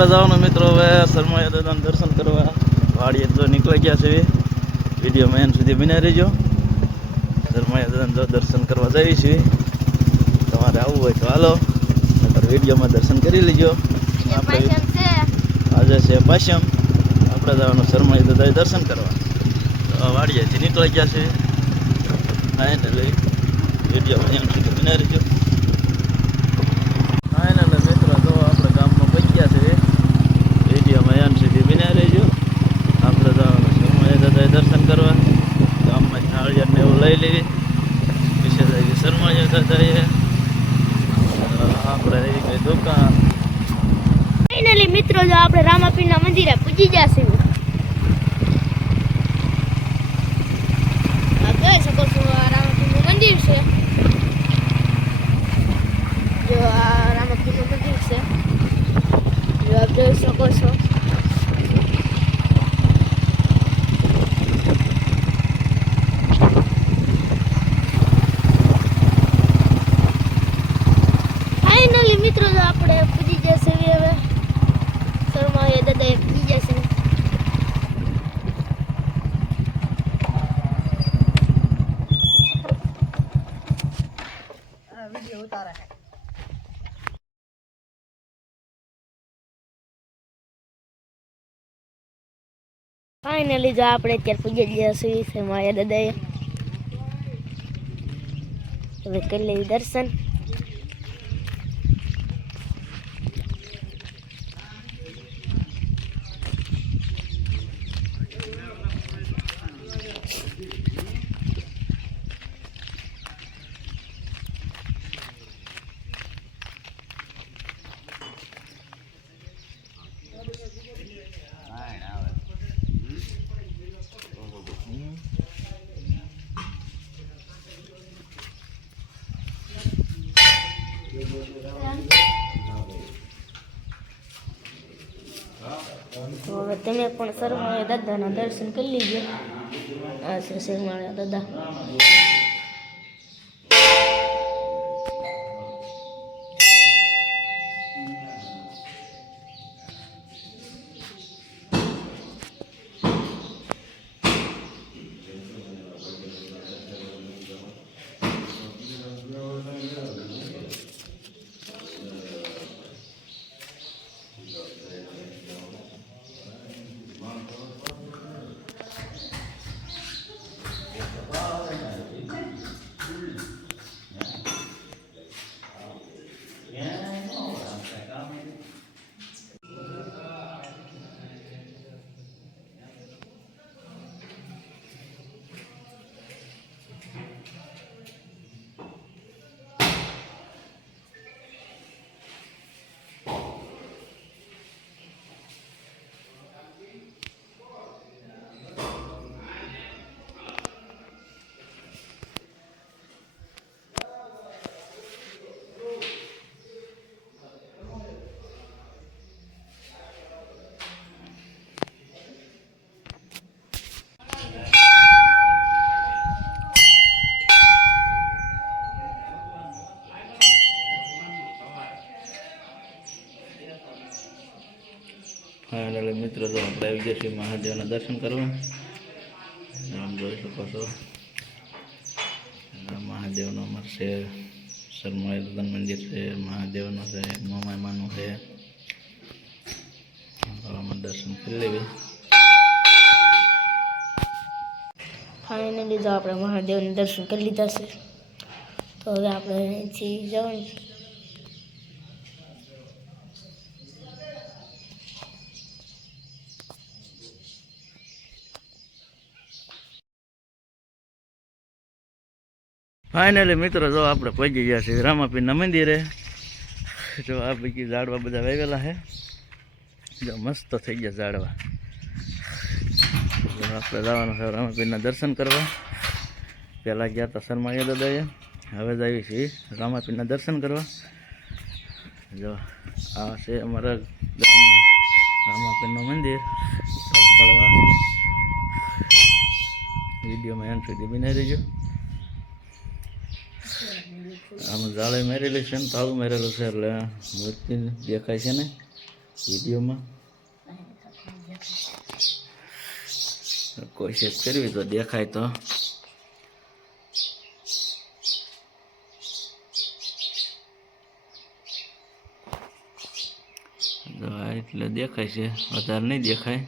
આપણે જવાનું મિત્રો હવે શર્મા દાદાના દર્શન કરવા વાડીએ તો નીકળી ગયા છે. વિડીયોમાં એન સુધી બન્યા રહેજો. શર્મા દાદાના દર્શન કરવા જઈએ છીએ. તમારે આવવું હોય તો હાલો, નકર વિડીયોમાં દર્શન કરી લેજો. આપણે આજે છે પાશ્યમ, આપણે જવાનું શર્મા દાદાએ દર્શન કરવા. વાડીએથી નીકળી ગયા છે. ફાઇનલી વિડીયોમાં એન સુધી બન્યા રહેજો. ફાઇનલી મિત્રો તો આપણે ગામમાં પહોંચી ગયા છે. વિડીયોમાં એન સુધી બન્યા રહેજો. આપણે જવાનું શર્મા દાદાએ દર્શન કરવા. ગામમાં નાળિયેરને એવું લઈ લેવી. વિશેષ શર્મા દાદાએ આપણે એ કઈ દુકાન. ફાઇનલી મિત્રો જો આપણે રામાપીરના મંદિરે પૂજી જશે. આ જોઈ શકો છો, આ રામાપીરનું મંદિર છે. જો આ રામાપીરનું મંદિર છે, જો આપ જોઈ શકો છો. ફાઇનલી મિત્રો જો આપણે પૂજી જશે. હવે શર્મા દાદાએ પૂજી જશે. વિડીયો ઉતારે છે. ફાઇનલી જો આપણે અત્યારે પૂજી ગયા છીએ શર્મા દાદાએ. હવે કરી લેવી દર્શન. તો હવે તમે પણ શર્મા દાદાના દર્શન કરી લીજો. આ છે શર્મા દાદા. ફાઇનલી મિત્રો તો આપણે આવી ગયા છીએ મહાદેવના દર્શન કરવા. આમ જોઈ શકો છો, મહાદેવનું અમારે છે. શર્મા દાદાનું મંદિર છે, મહાદેવનું છે, મોમાઈમાનું છે. આમાં દર્શન કરી લેવી. ફાઇનલી જો આપણે મહાદેવના દર્શન કરી લીધા છે. તો હવે આપણે અહીંથી જવાનું. ફાઇનલી મિત્રો જો આપણે પહોંચી ગયા છીએ રામાપીરના મંદિરે. જો આ બધી ઝાડવા બધા વાવેલા છે. જો મસ્ત થઈ ગયા ઝાડવા. જો આપણે જવાનું છે રામાપીરના દર્શન કરવા. પહેલાં ગયા હતા શર્મા દાદાએ, હવે જ આવી છીએ રામાપીરના દર્શન કરવા. જો આ છે અમારા ગામનું રામાપીરનું મંદિર. વિડીયોમાં એન્ડ સુધી બની રહેજો. આમાં જાળે મેરેલી છે ને તાળું મેરેલું છે એટલે મૂર્તિ દેખાય છે ને. વિડીયોમાં કોશિશ કરવી તો દેખાય તો એટલે દેખાય છે, વધારે નહીં દેખાય.